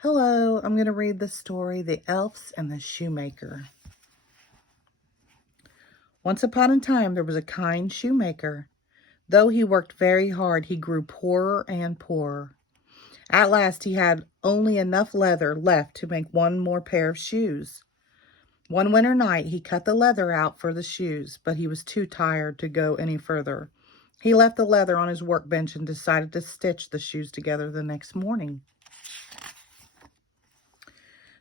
Hello, I'm going to read the story, The Elves and the Shoemaker. Once upon a time, there was a kind shoemaker. Though he worked very hard, he grew poorer and poorer. At last, he had only enough leather left to make one more pair of shoes. One winter night, he cut the leather out for the shoes, but he was too tired to go any further. He left the leather on his workbench and decided to stitch the shoes together the next morning.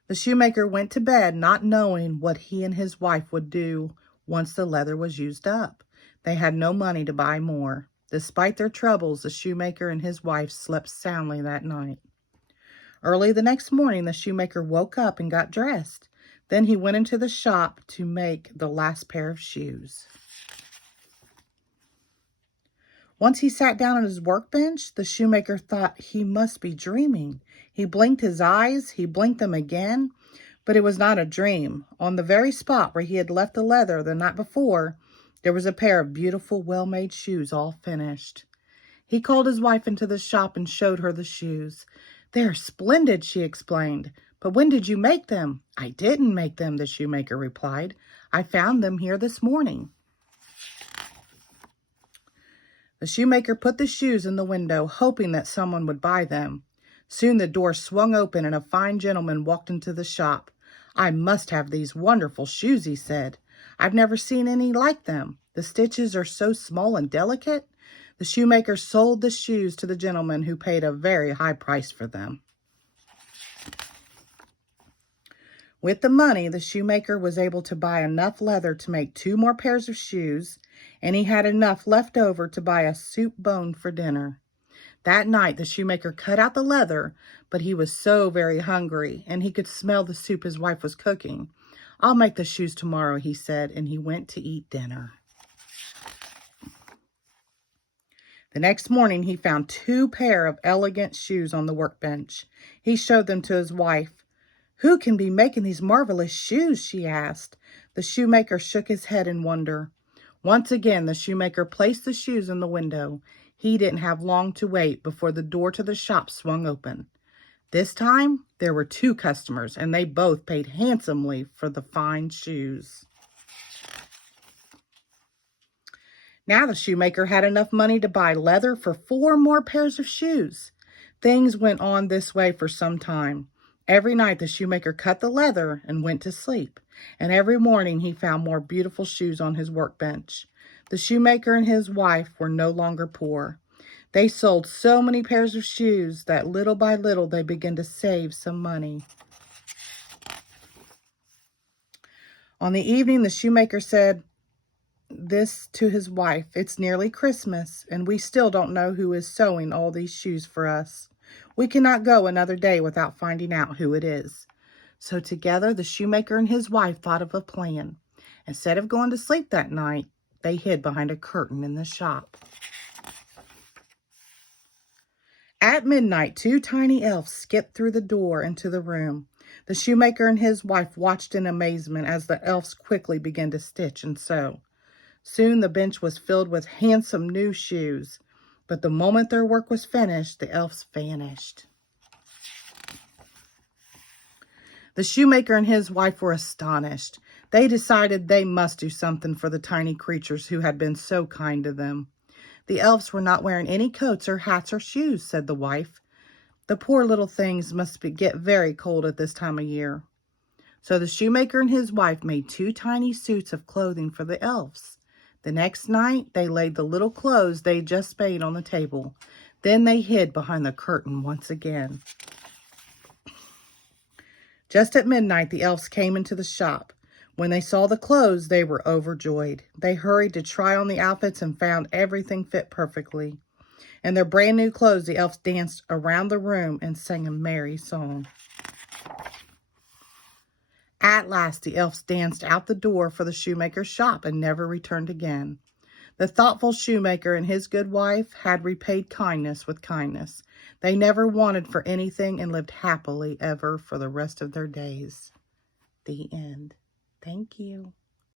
The shoemaker went to bed not knowing what he and his wife would do once the leather was used up. They had no money to buy more. Despite their troubles, the shoemaker and his wife slept soundly that night. Early the next morning, the shoemaker woke up and got dressed. Then he went into the shop to make the last pair of shoes. Once he sat down on his workbench, the shoemaker thought he must be dreaming. He blinked his eyes, he blinked them again, but it was not a dream. On the very spot where he had left the leather the night before, there was a pair of beautiful, well-made shoes all finished. He called his wife into the shop and showed her the shoes. "They are splendid," she explained. "But when did you make them?" "I didn't make them," the shoemaker replied. "I found them here this morning." The shoemaker put the shoes in the window, hoping that someone would buy them. Soon the door swung open and a fine gentleman walked into the shop. "I must have these wonderful shoes," he said. "I've never seen any like them. The stitches are so small and delicate." The shoemaker sold the shoes to the gentleman, who paid a very high price for them. With the money, the shoemaker was able to buy enough leather to make 2 more pairs of shoes, and he had enough left over to buy a soup bone for dinner. That night, the shoemaker cut out the leather, but he was so very hungry, and he could smell the soup his wife was cooking. "I'll make the shoes tomorrow," he said, and he went to eat dinner. The next morning, he found 2 pair of elegant shoes on the workbench. He showed them to his wife. "Who can be making these marvelous shoes?" she asked. The shoemaker shook his head in wonder. Once again, the shoemaker placed the shoes in the window. He didn't have long to wait before the door to the shop swung open. This time, there were 2 customers, and they both paid handsomely for the fine shoes. Now the shoemaker had enough money to buy leather for 4 more pairs of shoes. Things went on this way for some time. Every night the shoemaker cut the leather and went to sleep, and every morning he found more beautiful shoes on his workbench. The shoemaker and his wife were no longer poor. They sold so many pairs of shoes that little by little they began to save some money. On the evening, the shoemaker said this to his wife: "It's nearly Christmas, and we still don't know who is sewing all these shoes for us. We cannot go another day without finding out who it is." So together, the shoemaker and his wife thought of a plan. Instead of going to sleep that night, they hid behind a curtain in the shop. At midnight, 2 tiny elves skipped through the door into the room. The shoemaker and his wife watched in amazement as the elves quickly began to stitch and sew. Soon the bench was filled with handsome new shoes, but the moment their work was finished, the elves vanished. The shoemaker and his wife were astonished. They decided they must do something for the tiny creatures who had been so kind to them. "The elves were not wearing any coats or hats or shoes," said the wife. "The poor little things must get very cold at this time of year." So the shoemaker and his wife made 2 tiny suits of clothing for the elves. The next night, they laid the little clothes they just made on the table. Then they hid behind the curtain once again. Just at midnight, the elves came into the shop. When they saw the clothes, they were overjoyed. They hurried to try on the outfits and found everything fit perfectly. In their brand new clothes, the elves danced around the room and sang a merry song. At last, the elves danced out the door for the shoemaker's shop and never returned again. The thoughtful shoemaker and his good wife had repaid kindness with kindness. They never wanted for anything and lived happily ever for the rest of their days. The end. Thank you.